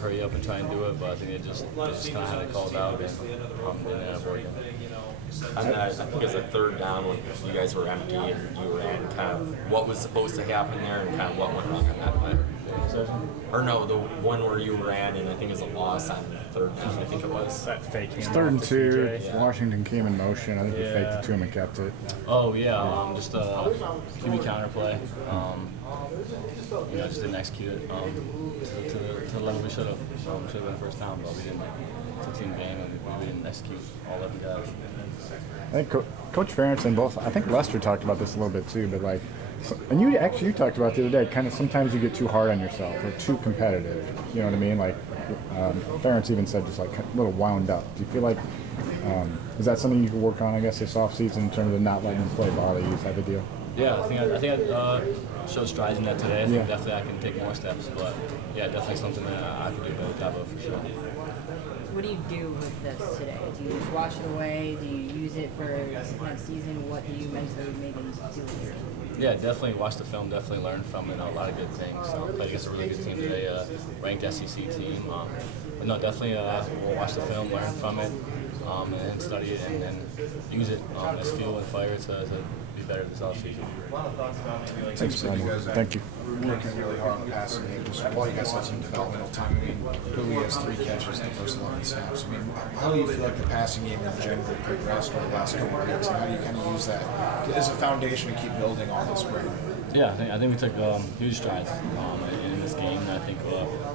hurry up and try and do it, but I think they just kind of had it called out and it ended up working. I think it's a third down when you guys were empty and you were in, kind of what was supposed to happen there and kind of what went wrong on that play. Or no, the one where you ran and I think it was a loss on third down, I think it was. That fake. It's 3rd and 2. Yeah. Washington came in motion. I think we faked it to him and kept it. Oh yeah, just a QB counter play. Just didn't execute it to the level we should have. Should have been first down, but we didn't. It's a team game, and we didn't execute all 11 guys. I think Coach Ferentz and both. I think Lester talked about this a little bit too, but like, and you talked about it the other day. Kind of sometimes you get too hard on yourself or too competitive. You know what I mean? Like Ferentz even said, just like a little wound up. Do you feel like is that something you can work on? I guess this offseason in terms of not letting them play bother you type of deal. Yeah, I think I showed strides in that today. I think Yeah. definitely I can take more steps, but yeah, definitely something that I could do a better job of for sure. What do you do with this today? Do you just wash it away? Do you use it for next season? What do you mentally maybe do here? Yeah, definitely watch the film, definitely learn from it, a lot of good things. Played against a really good team today, ranked SEC team. But no, definitely we'll watch the film, learn from it, and study it and use it as fuel and fire to be better this offseason. Thanks, thank you. Working really hard on the passing game. Just while you guys had some developmental time, I mean, Billy has 3 catches in the first 11 snaps. I mean, how do you feel like the passing game in general progressed over the last couple of weeks, and how do you kind of use that as a foundation to keep building on this spring? Yeah, I think we took huge strides in this game. And I think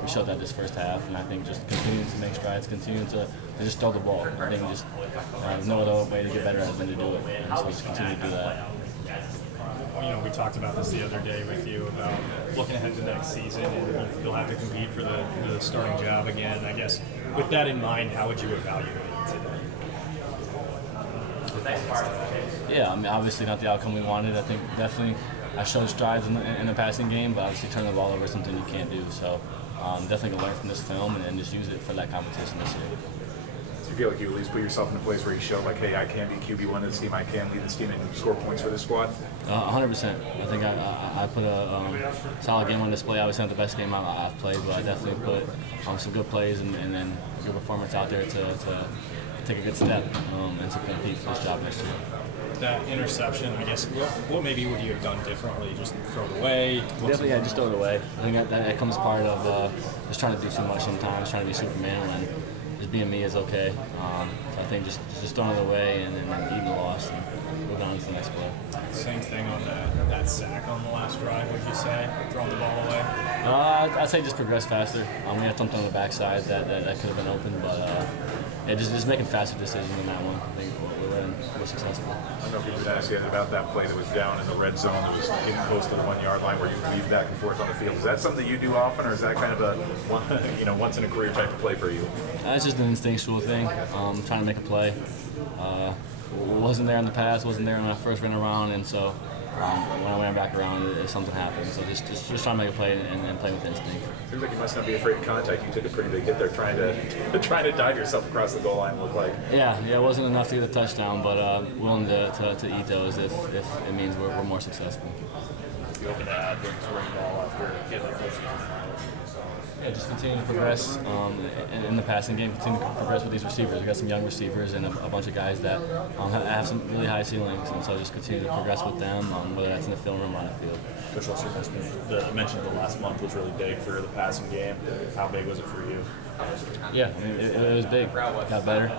we showed that this first half, and I think just continuing to make strides, continuing to just throw the ball. I think just there's no other way to get better at it than to do it, and so just continue to do that. We talked about this the other day with you about looking ahead to next season, and you'll have to compete for the starting job again. I guess with that in mind, how would you evaluate it today? Yeah, I mean, obviously not the outcome we wanted. I think definitely I showed strides in the passing game, but obviously turning the ball over is something you can't do. So definitely going to learn from this film and just use it for that competition this year. Do you feel like you at least put yourself in a place where you show, like, hey, I can be QB1 of this team, I can lead this team and score points for this squad? 100%. I think I put a solid game on display. Obviously not the best game I've played, but I definitely put some good plays and then good performance out there to take a good step and to compete for this job next year. That interception, I guess, what maybe would you have done differently? Just throw it away? Definitely, yeah, just throw it away. I think that comes part of just trying to do too much sometimes, trying to be Superman, and just being me is okay. So I think just throwing it away and then eating the loss and moving on to the next play. Same thing on that sack on the last drive, would you say? Throwing the ball away? I'd say just progress faster. We had something on the backside that could have been open, but yeah, just making faster decisions on that one. I think we're successful. I don't know if you could ask yet about that play that was down in the red zone that was getting close to the 1 yard line where you weave back and forth on the field. Is that something you do often, or is that kind of a once in a career type of play for you? It's just an instinctual thing. Trying to make a play. Wasn't there in the past. Wasn't there when I first ran around, and so when I ran back around, something happened. So just trying to make a play and play with instinct. Seems like you must not be afraid of contact. You took a pretty big hit there trying to dive yourself across the goal line. Looked like. Yeah, it wasn't enough to get a touchdown, but willing to eat those if it means we're more successful. You open to add things running ball after getting there close. Yeah, just continue to progress in the passing game. Continue to progress with these receivers. We got some young receivers and a bunch of guys that have some really high ceilings, and so just continue to progress with them, whether that's in the film room or on the field. Coach Lester mentioned the last month was really big for the passing game. How big was it for you? Yeah, it was big. It got better.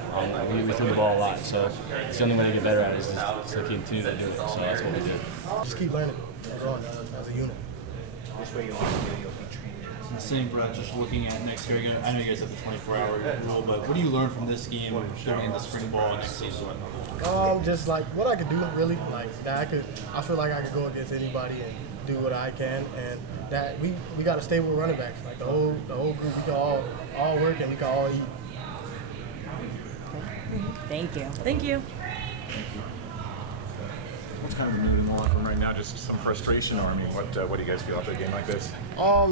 We threw the ball a lot, so it's the only way to get better at it is just to continue to do it. So that's what we did. Just keep learning as a unit. In the same breath, just looking at next year, I know you guys have the 24-hour rule, but what do you learn from this game during the spring ball next season? Just like what I could do, really, like that I feel like I could go against anybody and do what I can, and that we got to stay with running backs. Like the whole group, we can all work and we can all eat. Thank you. Thank you. What's kind of the mood in the locker room right now? Just some frustration, or I mean, what do you guys feel after a game like this?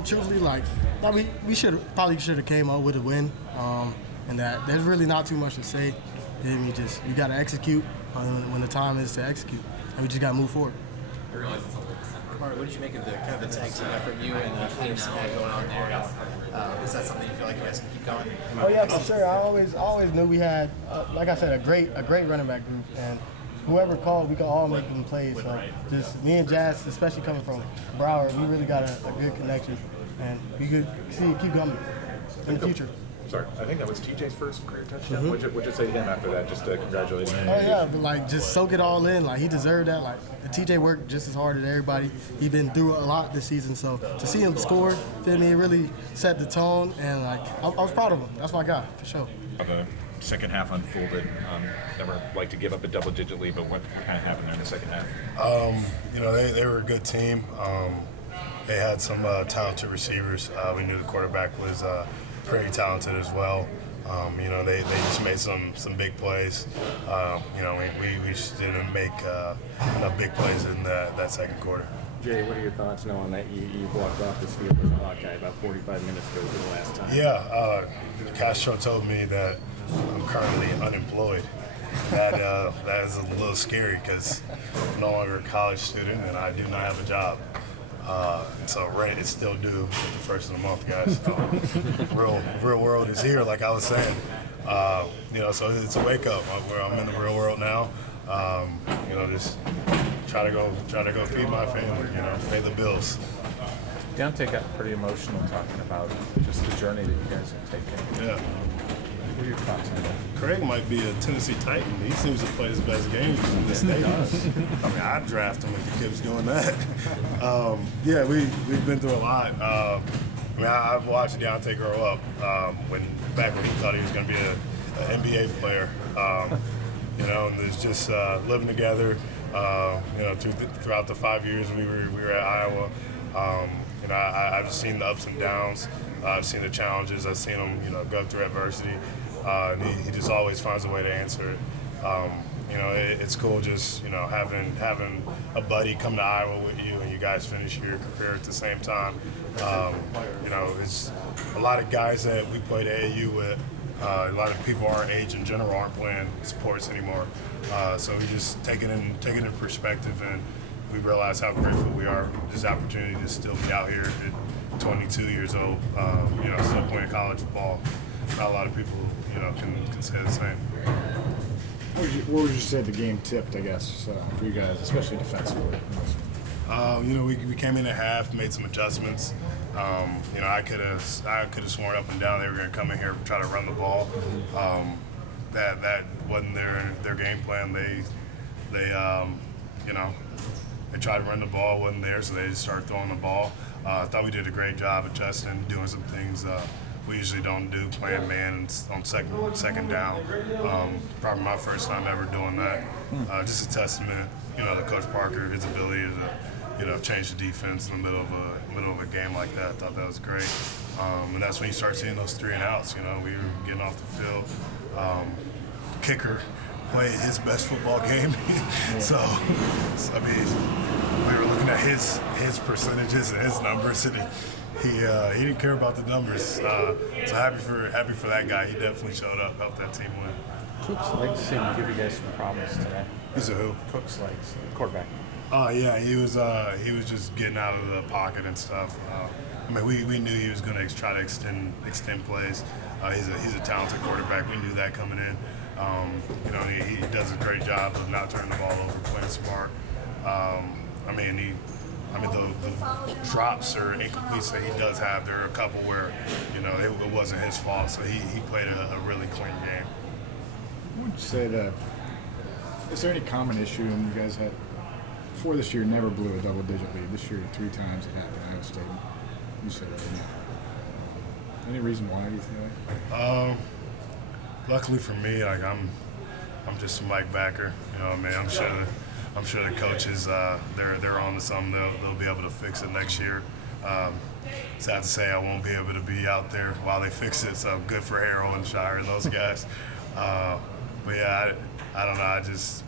Truthfully, we probably should have came up with a win, and that there's really not too much to say. Then we got to execute when the time is to execute, and we just got to move forward. Kamari, what did you make of the kind of the tag team effort you and Henderson had going on there? Is that something you feel like you guys can keep going? Oh yeah, for sure. I always knew we had, like I said, a great running back group, and whoever called, we could all make them plays. So just me and Jazz, especially coming from Broward, we really got a good connection, and we could see it keep coming in the future. Sorry, I think that was TJ's first career touchdown. What'd you say to him after that? Just to congratulate him. Oh yeah, but like just soak it all in. Like he deserved that. Like TJ worked just as hard as everybody. He's been through a lot this season, so to see him score, feel me, it really set the tone, and like I was proud of him. That's my guy for sure. The second half unfolded. Never like to give up a double-digit lead, but what kind of happened there in the second half? They were a good team. They had some talented receivers. We knew the quarterback was pretty talented as well. They just made some big plays. We just didn't make enough big plays in that second quarter. Jay, what are your thoughts knowing that you walked off this field as a Hawkeye about 45 minutes ago for the last time? Yeah, Castro told me that I'm currently unemployed. That is a little scary because I'm no longer a college student and I do not have a job. So rent is still due at the first of the month, guys. Real world is here, like I was saying. So it's a wake up. I'm in the real world now. Just try to go feed my family. Pay the bills. Deontae got pretty emotional talking about just the journey that you guys have taken. Yeah. What are your thoughts on that? Craig might be a Tennessee Titan. He seems to play his best games in this state. I'd draft him if he keeps doing that. We've been through a lot. I've watched Deontae grow up back when he thought he was going to be an NBA player. And there's just living together. Throughout the 5 years we were at Iowa. I've seen the ups and downs. I've seen the challenges. I've seen him, go through adversity. And he just always finds a way to answer it. It's cool just, having a buddy come to Iowa with you and you guys finish your career at the same time. It's a lot of guys that we played AAU with. A lot of people our age in general aren't playing sports anymore. So we just take it in perspective, and we realize how grateful we are for this opportunity to still be out here at 22 years old, still playing college football. Not a lot of people, can say the same. What would you say the game tipped, I guess, for you guys, especially defensively? We came in at half, made some adjustments. I could have sworn up and down they were going to come in here and try to run the ball. That wasn't their game plan. They tried to run the ball, wasn't there, so they just started throwing the ball. I thought we did a great job adjusting, doing some things we usually don't do, playing man on second down. Probably my first time ever doing that. Just a testament, to Coach Parker, his ability to change the defense in the middle of a game like that. I thought that was great. And that's when you start seeing those 3 and outs. We were getting off the field. Kicker played his best football game. So we were looking at his percentages and his numbers, and he didn't care about the numbers. So happy for that guy. He definitely showed up, helped that team win. Cook's legs seemed to give you guys some problems today. You said who? Cook's legs, the quarterback. Oh yeah, he was just getting out of the pocket and stuff. We knew he was going to try to extend plays. He's a talented quarterback. We knew that coming in. He does a great job of not turning the ball over, playing smart. The drops or incompletes that he does have, there are a couple where, it wasn't his fault. So he played a really clean game. What would you say that? Is there any common issue you guys had? Before this year, never blew a double-digit lead. This year, 3 times it happened. Iowa State. You said that. Any reason why you think that? Luckily for me, I'm just a Mike backer. I'm sure the coaches they're on to something. They'll be able to fix it next year. Sad to say I won't be able to be out there while they fix it. So good for Harrell and Shire and those guys. But yeah, I don't know.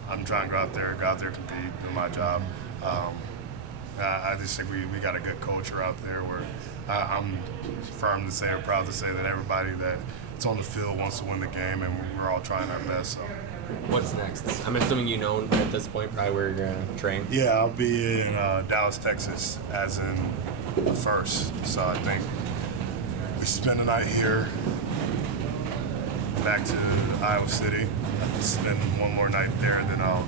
I'm trying to go out there, compete, do my job. I just think we got a good culture out there where I'm firm to say or proud to say that everybody that's on the field wants to win the game, and we're all trying our best. So. What's next? I'm assuming you know at this point probably where you're going to train. Yeah, I'll be in Dallas, Texas, as in the 1st. So I think we spend the night here, back to Iowa City, spend one more night there, and then I'll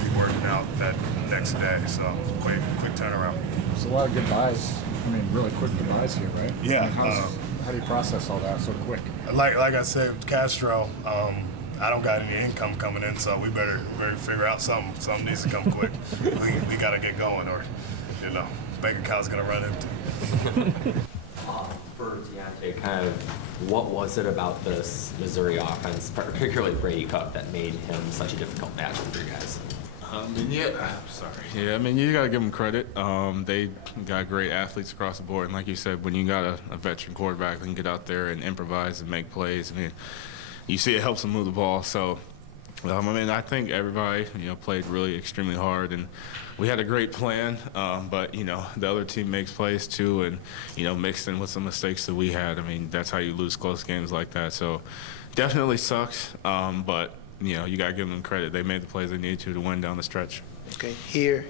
be working out that next day. So quick turnaround. There's a lot of goodbyes. I mean, really quick goodbyes here, right? Yeah. How do you process all that so quick? Like I said, Castro, I don't got any income coming in, so we better figure out something. Something needs to come quick. we got to get going, or bank account's gonna run empty. For Deontae, kind of what was it about this Missouri offense, particularly Brady Cook, that made him such a difficult matchup for you guys? I mean, you got to give them credit. They got great athletes across the board. And like you said, when you got a veteran quarterback that can get out there and improvise and make plays, I mean, you see it helps them move the ball. So, I mean, I think everybody, played really extremely hard. And we had a great plan, but, the other team makes plays too and, mixed in with some mistakes that we had. I mean, that's how you lose close games like that. So, definitely sucks, but you got to give them credit. They made the plays they needed to win down the stretch. Okay, here.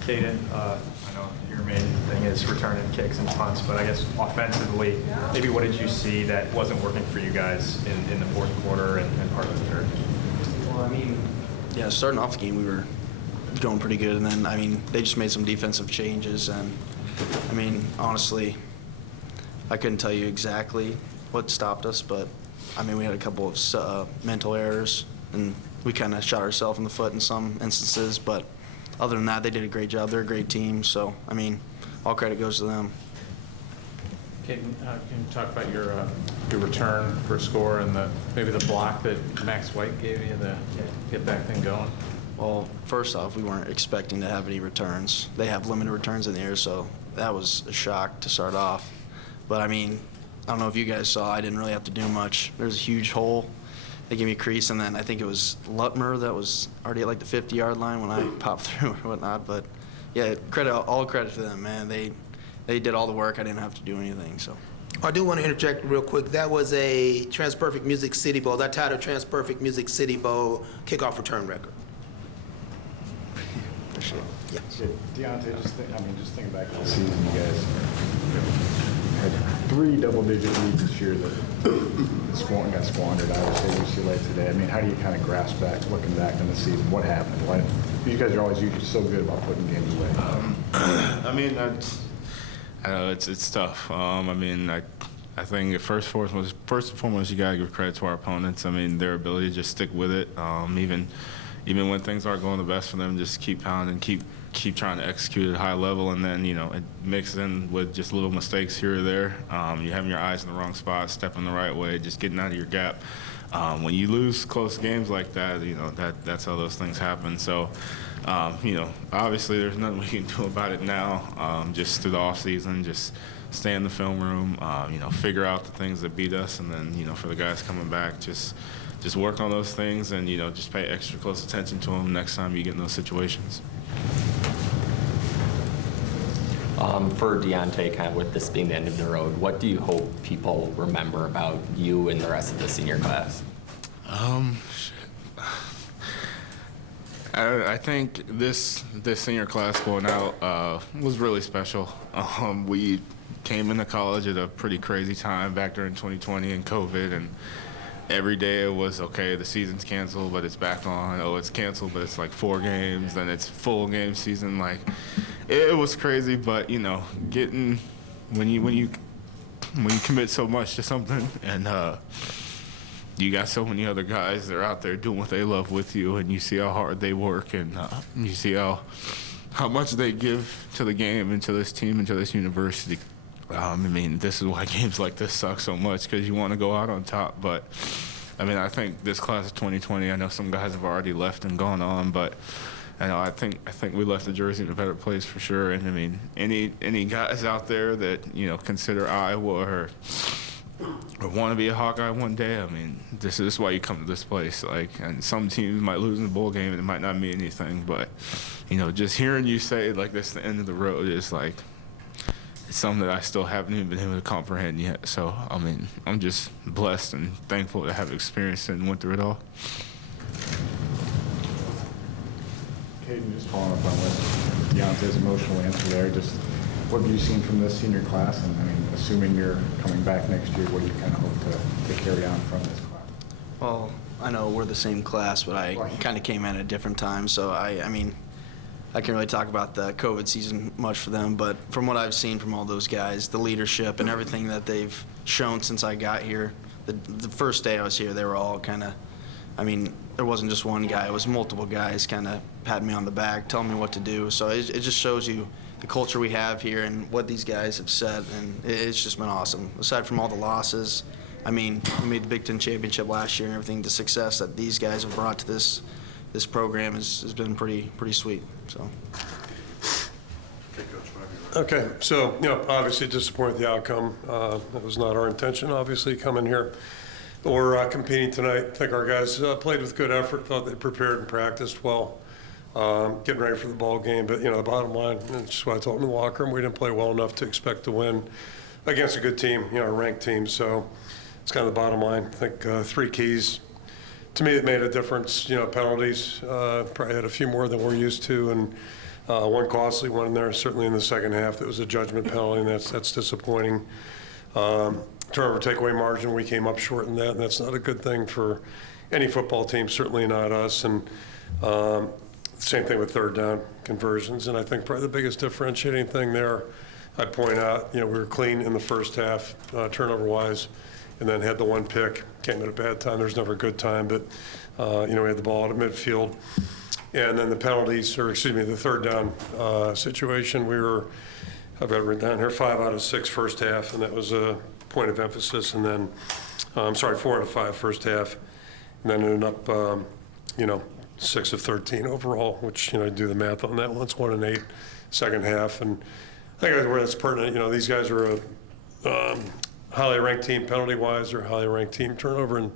Kaden, I know your main thing is returning kicks and punts, but I guess offensively, maybe what did you see that wasn't working for you guys in the fourth quarter and part of the third? Well, I mean, yeah, starting off the game, we were going pretty good, and then, I mean, they just made some defensive changes, and, I mean, honestly, I couldn't tell you exactly what stopped us, but I mean, we had a couple of mental errors, and we kind of shot ourselves in the foot in some instances. But other than that, they did a great job. They're a great team. So, I mean, all credit goes to them. Kaden, can you talk about your return for a score and maybe the block that Max White gave you to get that thing going? Well, first off, we weren't expecting to have any returns. They have limited returns in the air, so that was a shock to start off. But, I mean, I don't know if you guys saw, I didn't really have to do much. There was a huge hole. They gave me a crease, and then I think it was Lutmer that was already at like the 50-yard line when I popped through or whatnot. But, yeah, all credit to them, man. They did all the work. I didn't have to do anything, so. I do want to interject real quick. That was a Trans-Perfect Music City Bowl. That tied a Trans-Perfect Music City Bowl kickoff return record. Appreciate it. Yeah. Deontae, just think back to the season, you guys had 3 double-digit leads this year that got squandered. I would say UCLA today. I mean, how do you kind of grasp back, looking back in the season? What happened? Why, you guys are always usually so good about putting games away. I mean, I know it's tough. I mean, I think first and foremost, you gotta give credit to our opponents. I mean, their ability to just stick with it, even when things aren't going the best for them, just keep pounding, keep trying to execute at a high level, and then it mixes in with just little mistakes here or there. You having your eyes in the wrong spot, stepping the right way, just getting out of your gap. When you lose close games like that, that's how those things happen. So, obviously there's nothing we can do about it now. Just through the off season, just stay in the film room, figure out the things that beat us, and then for the guys coming back, just work on those things and, just pay extra close attention to them next time you get in those situations. For Deontae, kind of with this being the end of the road, what do you hope people remember about you and the rest of the senior class? I think this senior class going out was really special. We came into college at a pretty crazy time back during 2020 and COVID, and every day it was, okay, the season's canceled, but it's back on. Oh, it's canceled, but it's like 4 games, then it's full game season. Like, it was crazy, but getting when you commit so much to something, and you got so many other guys that are out there doing what they love with you, and you see how hard they work, and you see how much they give to the game and to this team and to this university. I mean, this is why games like this suck so much, because you want to go out on top. But, I mean, I think this class of 2020, I know some guys have already left and gone on, but I think we left the Jersey in a better place for sure. And, I mean, any guys out there that, consider Iowa or want to be a Hawkeye one day, I mean, this is why you come to this place. Like, and some teams might lose in the bowl game and it might not mean anything, but, just hearing you say, like, this is the end of the road is, like, it's something that I still haven't even been able to comprehend yet. So, I mean, I'm just blessed and thankful to have experienced it and went through it all. Kaden, just following up on what Deontae's emotional answer there, just what have you seen from this senior class? And I mean, assuming you're coming back next year, what do you kind of hope to carry on from this class? Well, I know we're the same class, but I kind of came in at a different time. So I mean, I can't really talk about the COVID season much for them, but from what I've seen from all those guys, the leadership and everything that they've shown since I got here, the first day I was here, they were all kind of, I mean, there wasn't just one guy, it was multiple guys kind of patting me on the back, telling me what to do. So it just shows you the culture we have here and what these guys have said, and it's just been awesome. Aside from all the losses, I mean, we made the Big Ten championship last year and everything, the success that these guys have brought to this program has been pretty sweet. So. Okay, so, obviously disappointed with the outcome. That was not our intention, obviously, coming here or competing tonight. I think our guys played with good effort, thought they prepared and practiced well, getting ready for the ball game. But, the bottom line, and just what I told them in the locker room, we didn't play well enough to expect to win against a good team, a ranked team. So it's kind of the bottom line. I think 3 keys. To me, it made a difference. Penalties, probably had a few more than we're used to, and one costly one in there, certainly in the second half. That was a judgment penalty, and that's disappointing. Turnover takeaway margin, we came up short in that, and that's not a good thing for any football team, certainly not us. And same thing with third down conversions. And I think probably the biggest differentiating thing there, I'd point out, we were clean in the first half, turnover-wise, and then had the one pick. Came at a bad time. There's never a good time, but we had the ball out of midfield. And then the penalties, the third down situation, I've got it written down here, 5 out of 6 first half, and that was a point of emphasis. And then, 4 out of 5 first half, and then ended up, 6 of 13 overall, which, do the math on that one. It's 1 and 8 second half. And I think where that's pertinent, these guys are a highly ranked team penalty-wise, or highly ranked team turnover and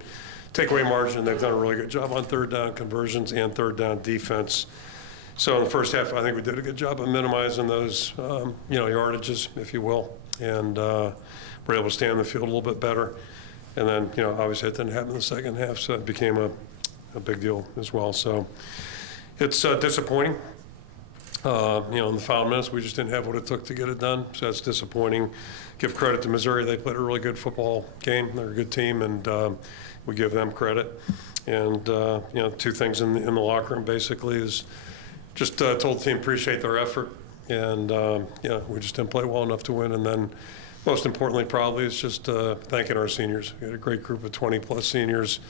takeaway margin. They've done a really good job on third down conversions and third down defense. So in the first half, I think we did a good job of minimizing those, yardages, if you will, and we're able to stay on the field a little bit better. And then, obviously it didn't happen in the second half, so it became a big deal as well. So it's disappointing. In the final minutes, we just didn't have what it took to get it done, so that's disappointing. Give credit to Missouri. They played a really good football game. They're a good team, and we give them credit. And, 2 things in the locker room basically is just told the team appreciate their effort, and, we just didn't play well enough to win. And then most importantly probably is just thanking our seniors. We had a great group of 20-plus seniors.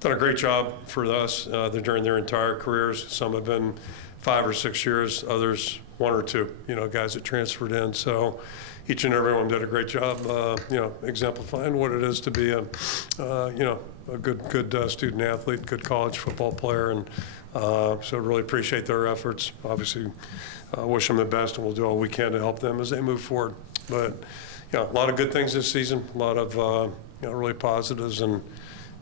Done a great job for us during their entire careers. Some have been 5 or 6 years, others 1 or 2, guys that transferred in. So each and every one did a great job, exemplifying what it is to be a good student athlete, good college football player. And so really appreciate their efforts. Obviously, wish them the best, and we'll do all we can to help them as they move forward. But, a lot of good things this season, a lot of, really positives, and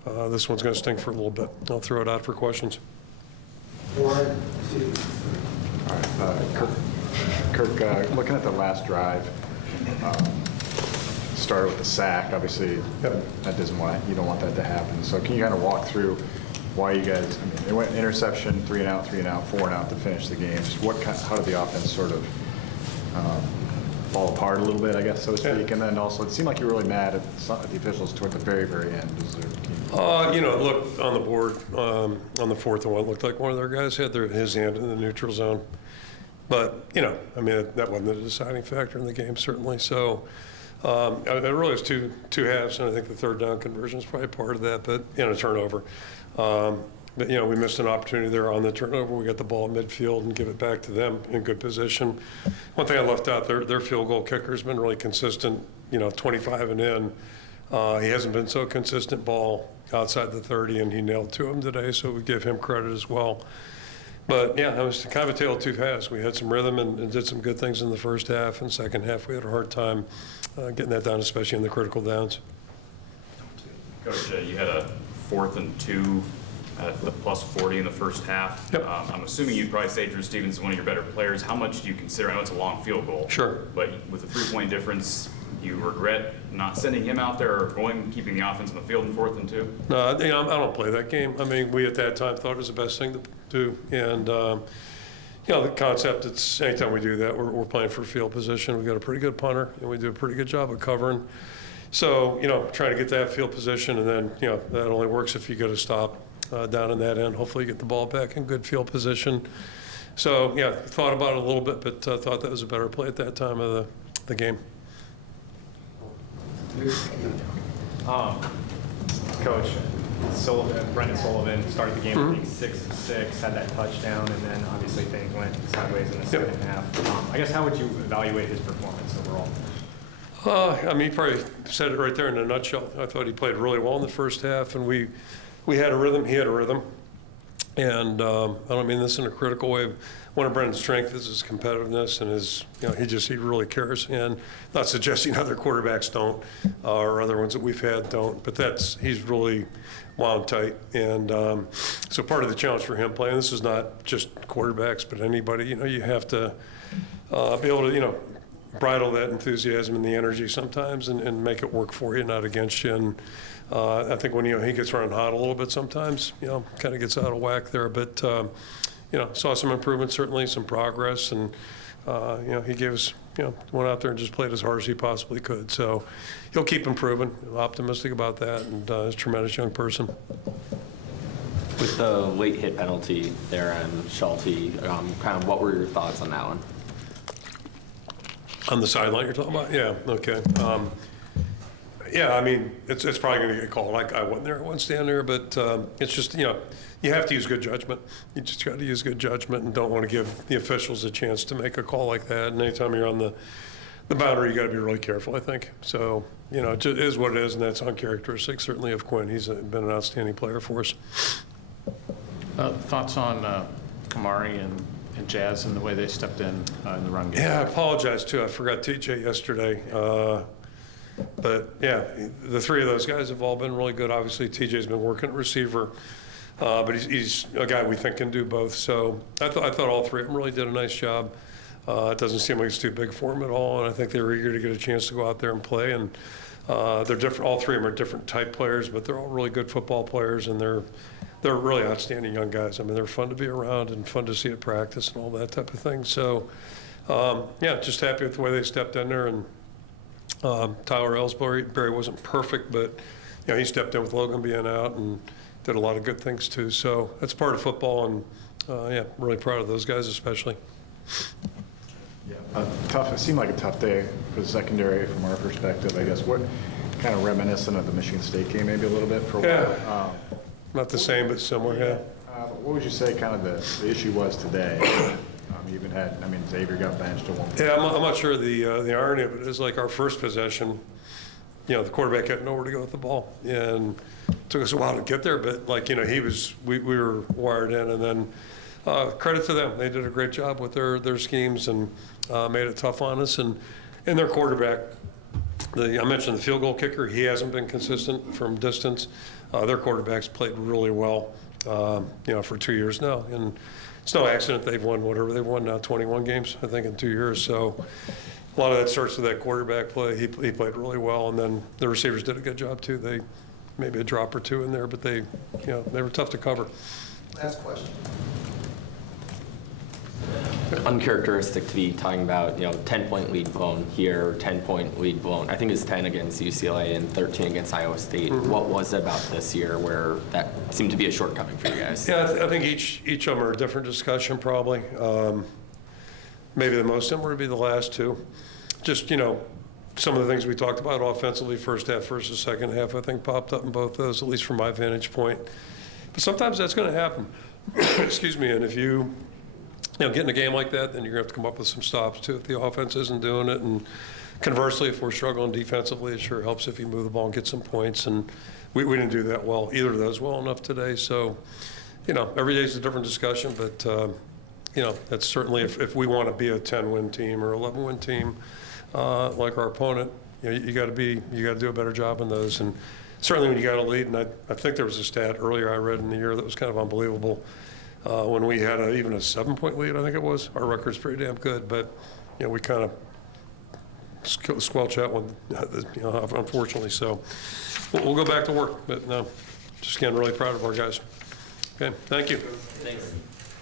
this one's going to stink for a little bit. I'll throw it out for questions. 1, 2. All right, Kirk, looking at the last drive, started with the sack. Obviously, you don't want that to happen. So can you kind of walk through why you guys? They went interception, 3 and out, 3 and out, 4 and out to finish the game. Just how did the offense sort of fall apart a little bit, I guess, so to speak? Yeah. And then also, it seemed like you were really mad at the officials toward the very, very end. It looked on the board on the 4th and 1, it looked like one of their guys had his hand in the neutral zone. But, that wasn't the deciding factor in the game, certainly. So it really was two halves, and I think the third down conversion is probably part of that, but a turnover. But, we missed an opportunity there on the turnover. We got the ball at midfield and give it back to them in good position. One thing I left out, their field goal kicker has been really consistent, 25 and in. He hasn't been so consistent ball outside the 30, and he nailed 2 of them today, so we give him credit as well. But, it was kind of a tale of 2 halves. We had some rhythm and did some good things in the first half, and second half we had a hard time getting that down, especially in the critical downs. Coach, you had a 4th and 2 at the +40 in the first half. Yep. I'm assuming you'd probably say Drew Stevens is one of your better players. How much do you consider, I know it's a long field goal. Sure. But with a 3-point difference, you regret not sending him out there or keeping the offense on the field in 4th and 2? No, I don't play that game. We at that time thought it was the best thing to do. And, the concept, it's anytime we do that, we're playing for field position. We've got a pretty good punter, and we do a pretty good job of covering. So, trying to get that field position, and then, that only works if you get a stop down in that end. Hopefully you get the ball back in good field position. So, thought about it a little bit, but thought that was a better play at that time of the game. Coach, Brendan Sullivan started the game I think 6 of 6, had that touchdown, and then obviously things went sideways in the second half. I guess how would you evaluate his performance overall? He probably said it right there in a nutshell. I thought he played really well in the first half, and we had a rhythm. He had a rhythm. And I don't mean this in a critical way. One of Brendan's strengths is his competitiveness and his, he really cares. And not suggesting other quarterbacks don't, or other ones that we've had don't, but he's really wound tight. And so part of the challenge for him playing, this is not just quarterbacks, but anybody, you have to be able to, bridle that enthusiasm and the energy sometimes and make it work for you, not against you. And I think when he gets running hot a little bit sometimes, kind of gets out of whack there. But saw some improvement, certainly some progress, and he gave us, went out there and just played as hard as he possibly could. So he'll keep improving. I'm optimistic about that, and he's a tremendous young person. With the late hit penalty there on Schulte, kind of what were your thoughts on that one? On the sideline you're talking about? Yeah, okay. It's probably going to get called. I wasn't there, I wasn't standing there, but it's just, you have to use good judgment. You just got to use good judgment and don't want to give the officials a chance to make a call like that. And anytime you're on the boundary, you got to be really careful, I think. So, it just is what it is, and that's uncharacteristic, certainly, of Quinn. He's been an outstanding player for us. Thoughts on Kamari and Jazz and the way they stepped in the run game? Yeah, I apologize, too. I forgot TJ yesterday. But, yeah, the three of those guys have all been really good. Obviously, TJ's been working at receiver, but he's a guy we think can do both. So I thought all three of them really did a nice job. It doesn't seem like it's too big for them at all, and I think they were eager to get a chance to go out there and play. And they're different. All three of them are different type players, but they're all really good football players, and they're really outstanding young guys. I mean, they're fun to be around and fun to see at practice and all that type of thing. So, just happy with the way they stepped in there. And Tyler Ellsbury wasn't perfect, but he stepped in with Logan being out and did a lot of good things too. So that's part of football, and really proud of those guys especially. Tough. It seemed like a tough day for the secondary from our perspective, I guess. What kind of reminiscent of the Michigan State game, maybe a little bit for a while? Not the same, but similar. Yeah. What would you say kind of the issue was today? You even had, Xavier got benched at one point. Yeah, I'm not sure the irony of it is, like, our first possession, the quarterback had nowhere to go with the ball, and it took us a while to get there, but we were wired in, and then credit to them. They did a great job with their schemes and made it tough on us. And their quarterback, I mentioned the field goal kicker, he hasn't been consistent from distance. Their quarterbacks played really well, for 2 years now. And it's no accident they've won whatever they've won now, 21 games, I think, in 2 years. So a lot of that starts with that quarterback play. He played really well, and then the receivers did a good job too. They maybe a drop or two in there, but they were tough to cover. Last question. Uncharacteristic to be talking about, 10-point lead blown here, 10-point lead blown. I think it's 10 against UCLA and 13 against Iowa State. Mm-hmm. What was it about this year where that seemed to be a shortcoming for you guys? Yeah, I think each of them are a different discussion probably. Maybe the most similar would be the last two. Just, some of the things we talked about offensively, first half versus second half, I think popped up in both those, at least from my vantage point. But sometimes that's going to happen. Excuse me, and if you get in a game like that, then you're going to have to come up with some stops too if the offense isn't doing it. And conversely, if we're struggling defensively, it sure helps if you move the ball and get some points. And we didn't do that well, either of those well enough today. So, every day is a different discussion, but, that's certainly if we want to be a 10-win team or 11-win team like our opponent, you got to do a better job in those. And certainly when you got a lead, and I think there was a stat earlier I read in the year that was kind of unbelievable. When we had even a 7-point lead, I think it was, our record's pretty damn good, but we kind of squelch that one, unfortunately. So we'll go back to work, but no, just again, really proud of our guys. Okay, thank you. Thanks.